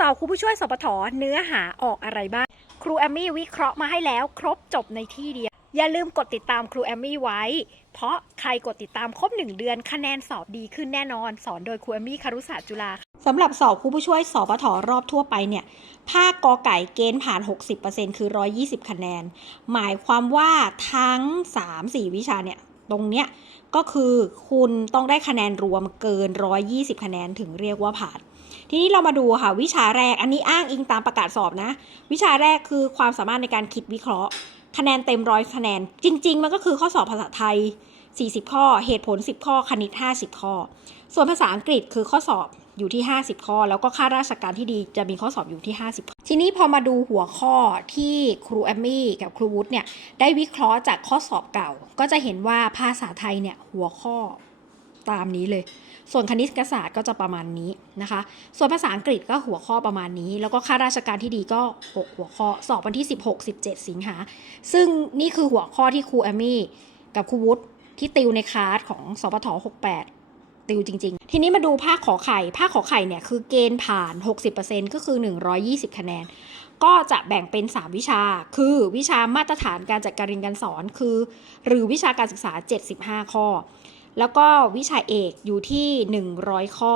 สอบครูผู้ช่วยสปทเนื้อหาออกอะไรบ้าง ครูแอมมี่วิเคราะห์มาให้แล้วครบจบในที่เดียว อย่าลืมกดติดตามครูแอมมี่ไว้ เพราะใครกดติดตามครบ1เดือนคะแนนสอบดีขึ้นแน่นอน สอนโดยครูแอมมี่คารุศาสตร์จุฬาสำหรับสอบครูผู้ช่วยสปทรอบทั่วไปเนี่ย ภาคกอไก่เกณฑ์ผ่าน 60%คือ 120 คะแนน หมายความว่าทั้ง 3-4 วิชาเนี่ย ตรงเนี้ยก็คือคุณต้องได้คะแนนรวมเกิน 120 คะแนนถึงเรียกว่าผ่าน ทีนี้เรามาดูค่ะ วิชาแรกอันนี้อ้างอิงตามประกาศสอบนะ วิชาแรกคือความสามารถในการคิดวิเคราะห์ คะแนนเต็มร้อยคะแนน จริง ๆ มันก็คือข้อสอบภาษาไทย 40 ข้อ เหตุผล 10 ข้อ คณิต 50 ข้อ ส่วนภาษาอังกฤษคือข้อสอบ อยู่ที่ 50 ข้อ แล้วก็ค่าราชการที่ดีจะมีข้อสอบอยู่ที่ 50ข้อทีนี้พอมาดูหัวข้อที่ครูแอมมี่กับครูวุฒิเนี่ยได้วิเคราะห์จากข้อสอบเก่า ก็จะเห็นว่าภาษาไทยเนี่ยหัวข้อตามนี้เลย ส่วนคณิตศาสตร์ก็จะประมาณนี้นะคะ ส่วนภาษาอังกฤษก็หัวข้อประมาณนี้ แล้วก็ค่าราชการที่ดีก็ 6 หัวข้อ สอบวันที่ 16 17 สิงหา ซึ่งนี่คือหัวข้อที่ครูแอมมี่กับครูวุฒิที่ติวในคลาสของสปท68 ติวจริง ๆ ทีนี้มาดูภาคขอไข่ ภาคขอไข่เนี่ยคือเกณฑ์ผ่าน 60%ก็คือ 120 คะแนน ก็จะแบ่งเป็น 3 วิชา คือวิชามาตรฐานการจัดการเรียนการสอนคือ หรือวิชาการศึกษา 75 ข้อ แล้วก็วิชาเอกอยู่ที่ 100 ข้อ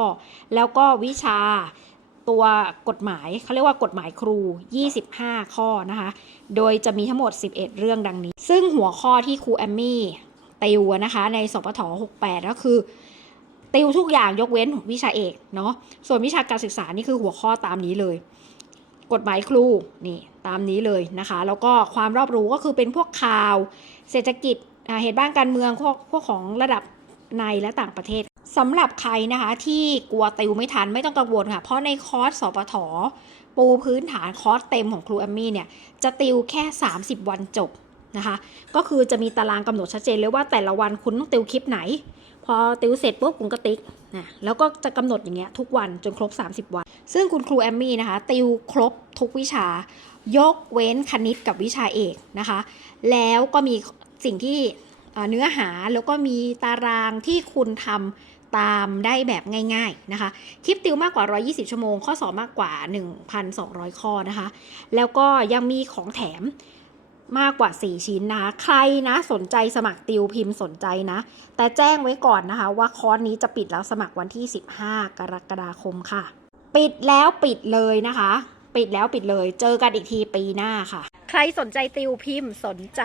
แล้วก็วิชาตัวกฎหมายเขาเรียกว่ากฎหมายครู 25 ข้อนะคะ โดยจะมีทั้งหมด 11 เรื่องดังนี้ ซึ่งหัวข้อที่ครูแอมมี่ติวนะคะในสปท68 ก็คือ ติวทุกอย่างยกเว้นวิชาเอกเนาะส่วนวิชาการศึกษานี่คือหัวข้อตามนี้เลย กฎหมายครูนี่ตามนี้เลยนะคะ แล้วก็ความรอบรู้ก็คือเป็นพวกข่าว เศรษฐกิจเหตุบ้านการเมืองพวกพวกของระดับในและต่างประเทศสำหรับใครนะคะที่กลัวติวไม่ทันไม่ต้องกังวลค่ะ เพราะในคอร์สสปทปูพื้นฐานคอร์สเต็มของครูแอมมี่เนี่ยจะติวแค่ 30 วันจบนะคะ ก็คือจะมีตารางกำหนดชัดเจนเลยว่าแต่ละวันคุณต้องติวคลิปไหน พอติวเสร็จปุ๊บคุณก็ติ๊กนะแล้วก็จะกำหนดอย่างเงี้ยทุกวันจนครบ 30 วัน ซึ่งคุณครูแอมมี่นะคะ ติวครบทุกวิชายกเว้นคณิตกับวิชาเอกนะคะ แล้วก็มีสิ่งที่เอ่อเนื้อหาแล้วก็มีตารางที่คุณทำตามได้แบบง่าย ๆนะคะ คลิปติวมากกว่า 120 ชั่วโมง ข้อสอบมากกว่า 1,200 ข้อนะคะ แล้วก็ยังมีของแถม มากกว่า 4 ชิ้นนะคะ ใครนะสนใจสมัครติวพิมพ์สนใจนะ แต่แจ้งไว้ก่อนนะคะ ว่าคอร์สนี้จะปิดแล้วสมัครวันที่ 15 กรกฎาคมค่ะ ปิดแล้วปิดเลยนะคะ ปิดแล้วปิดเลย เจอกันอีกทีปีหน้าค่ะ ใครสนใจติวพิมพ์สนใจ